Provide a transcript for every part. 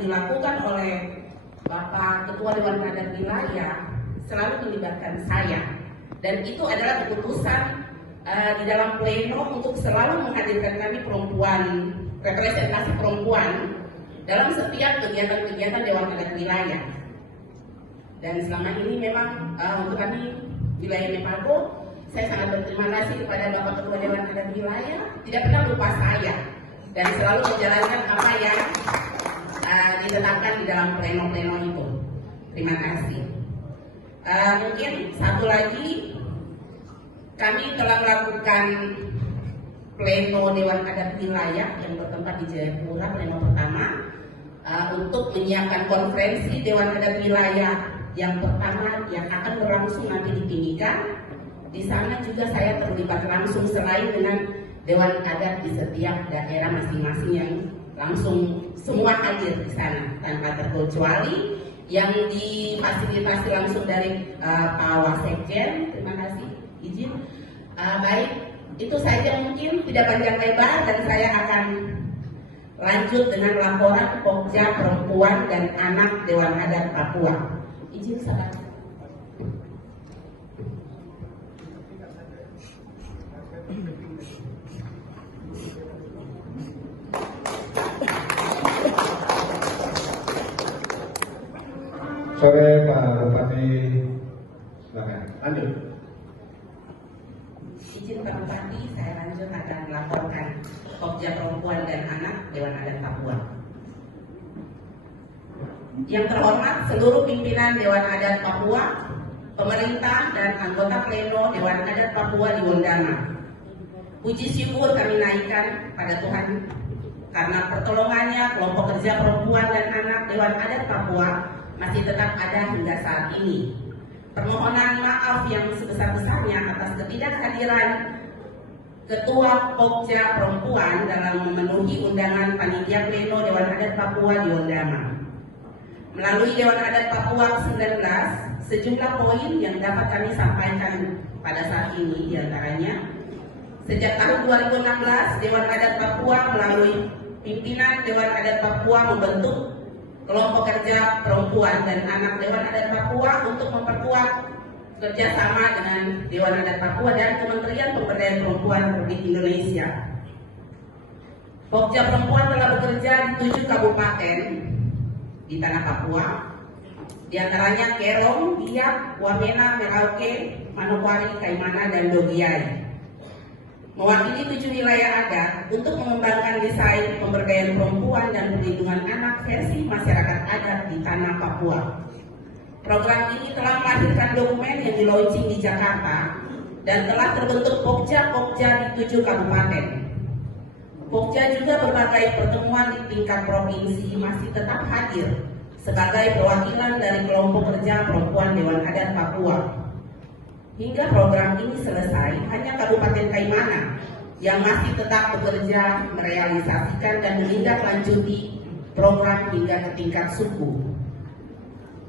dilakukan oleh Bapak Ketua Dewan Adat Wilayah selalu melibatkan saya, dan itu adalah keputusan di dalam pleno untuk selalu menghadirkan kami perempuan, representasi perempuan dalam setiap kegiatan-kegiatan Dewan Adat Wilayah. Dan selama ini memang untuk kami wilayah Mepago, saya sangat berterima kasih kepada Bapak Ketua Dewan Adat Wilayah, tidak pernah lupa saya dan selalu menjalankan apa yang ditetapkan di dalam pleno-pleno itu. Terima kasih. Mungkin satu lagi, kami telah melakukan pleno Dewan Adat Wilayah yang bertempat di Jayapura, pleno pertama, untuk menyiapkan konferensi Dewan Adat Wilayah yang pertama yang akan berlangsung nanti di Timika. Di sana juga saya terlibat langsung selain dengan Dewan Adat di setiap daerah masing-masing yang langsung semua hadir di sana tanpa terkecuali, yang difasilitasi langsung dari Pak Wasekjen. Terima kasih izin. Baik, itu saja, mungkin tidak panjang lebar, dan saya akan lanjut dengan laporan Pokja Perempuan dan Anak Dewan Adat Papua. Izin sahabat. Sore Pak Bupati, silakan lanjut. Izin Pak Bupati, saya lanjut akan melaporkan Pokja Perempuan dan Anak Dewan Adat Papua. Yang terhormat seluruh pimpinan Dewan Adat Papua, pemerintah dan anggota pleno Dewan Adat Papua di Wondama. Puji syukur kami naikkan pada Tuhan karena pertolongannya kelompok kerja perempuan dan anak Dewan Adat Papua masih tetap ada hingga saat ini. Permohonan maaf yang sebesar-besarnya atas ketidakhadiran Ketua Pokja Perempuan dalam memenuhi undangan panitia pleno Dewan Adat Papua di Wondama. Melalui Dewan Adat Papua 19, sejumlah poin yang dapat kami sampaikan pada saat ini diantaranya, sejak tahun 2016 Dewan Adat Papua melalui pimpinan Dewan Adat Papua membentuk kelompok kerja perempuan dan anak Dewan Adat Papua untuk memperkuat kerjasama dengan Dewan Adat Papua dan Kementerian Pemberdayaan Perempuan Republik Indonesia. Pokja Perempuan telah bekerja di 7 kabupaten di tanah Papua, diantaranya Kerong, Biak, Wamena, Merauke, Manokwari, Kaimana, dan Dogiai. Mewakili 7 wilayah adat untuk mengembangkan desain pemberdayaan perempuan dan perlindungan anak versi masyarakat adat di tanah Papua. Program ini telah melahirkan dokumen yang di-launching di Jakarta dan telah terbentuk Pokja-Pokja di 7 kabupaten. Pokja juga berbagai pertemuan di tingkat provinsi masih tetap hadir sebagai perwakilan dari kelompok kerja perempuan Dewan Adat Papua. Hingga program ini selesai, hanya Kabupaten Kaimana yang masih tetap bekerja merealisasikan dan menindaklanjuti program hingga ke tingkat suku.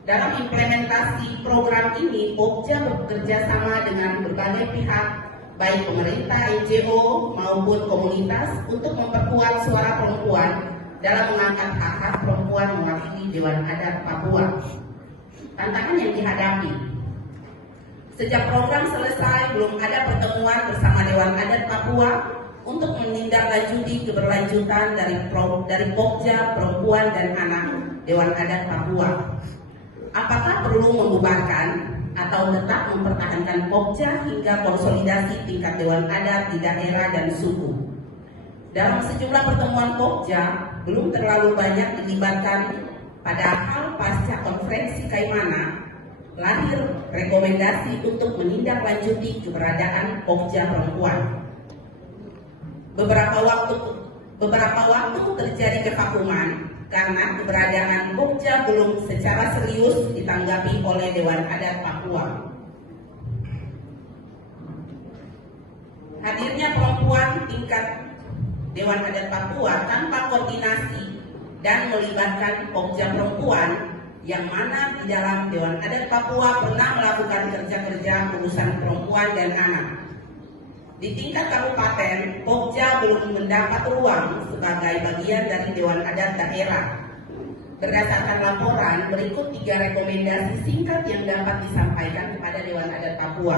Dalam implementasi program ini, Pokja bekerja sama dengan berbagai pihak, baik pemerintah, NGO maupun komunitas, untuk memperkuat suara perempuan dalam mengangkat hak-hak perempuan mewakili Dewan Adat Papua. Tantangan yang dihadapi: sejak program selesai, belum ada pertemuan bersama Dewan Adat Papua untuk menindaklanjuti keberlanjutan dari Pokja Perempuan dan Anak Dewan Adat Papua. Apakah perlu membubarkan atau tetap mempertahankan Pokja hingga konsolidasi tingkat Dewan Adat di daerah dan suku? Dalam sejumlah pertemuan Pokja, belum terlalu banyak dilibatkan, padahal pasca konferensi Kaimana lahir rekomendasi untuk menindaklanjuti keberadaan Pokja Perempuan. Beberapa waktu terjadi kevakuman karena keberadaan Pokja belum secara serius ditanggapi oleh Dewan Adat Papua. Hadirnya perempuan tingkat Dewan Adat Papua tanpa koordinasi dan melibatkan Pokja Perempuan, yang mana di dalam Dewan Adat Papua pernah melakukan kerja-kerja urusan perempuan dan anak. Di tingkat kabupaten, Pokja belum mendapat ruang sebagai bagian dari Dewan Adat daerah Berdasarkan laporan, berikut 3 rekomendasi singkat yang dapat disampaikan kepada Dewan Adat Papua.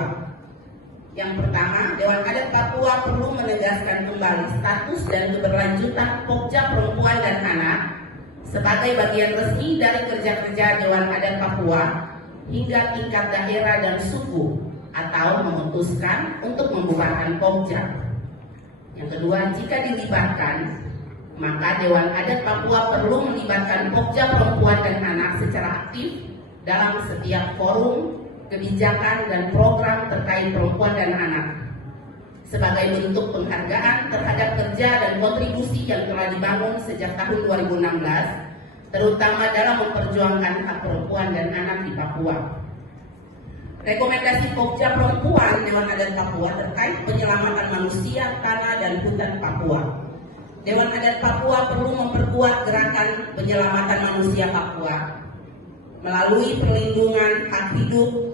Yang pertama, Dewan Adat Papua perlu menegaskan kembali status dan keberlanjutan Pokja Perempuan dan Anak sebagai bagian resmi dari kerja-kerja Dewan Adat Papua hingga tingkat daerah dan suku, atau memutuskan untuk membubarkan Pokja. Yang kedua, jika dilibatkan, maka Dewan Adat Papua perlu melibatkan Pokja Perempuan dan Anak secara aktif dalam setiap forum, kebijakan, dan program terkait perempuan dan anak sebagai bentuk penghargaan terhadap kerja dan kontribusi yang telah dibangun sejak tahun 2016, terutama dalam memperjuangkan hak perempuan dan anak di Papua. Rekomendasi Pokja Perempuan Dewan Adat Papua terkait penyelamatan manusia, tanah, dan hutan Papua. Dewan Adat Papua perlu memperkuat gerakan penyelamatan manusia Papua melalui perlindungan hak hidup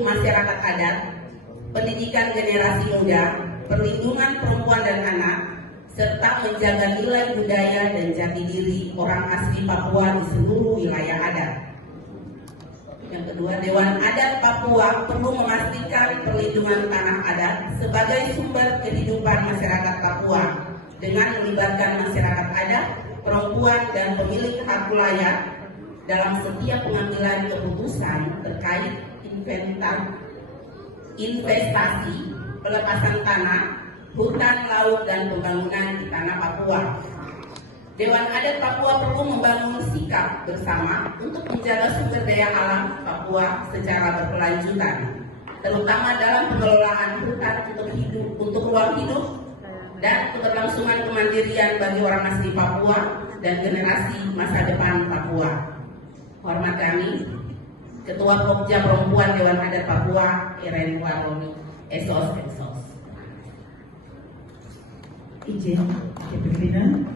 masyarakat adat, pendidikan generasi muda, perlindungan perempuan dan anak, serta menjaga nilai budaya dan jati diri orang asli Papua di seluruh wilayah adat. Yang kedua, Dewan Adat Papua perlu memastikan perlindungan tanah adat sebagai sumber kehidupan masyarakat Papua dengan melibatkan masyarakat adat, perempuan, dan pemilik hak wilayah dalam setiap pengambilan keputusan terkait investasi, pelepasan tanah, hutan, laut, dan pembangunan di tanah Papua. Dewan Adat Papua perlu membangun sikap bersama untuk menjaga sumber daya alam Papua secara berkelanjutan, terutama dalam pengelolaan hutan untuk ruang hidup dan keberlangsungan kemandirian bagi orang asli Papua dan generasi masa depan Papua. Hormat kami, Ketua Pokja Perempuan Dewan Adat Papua, Iren Waroni, Esos. Izin, dilanjutkan.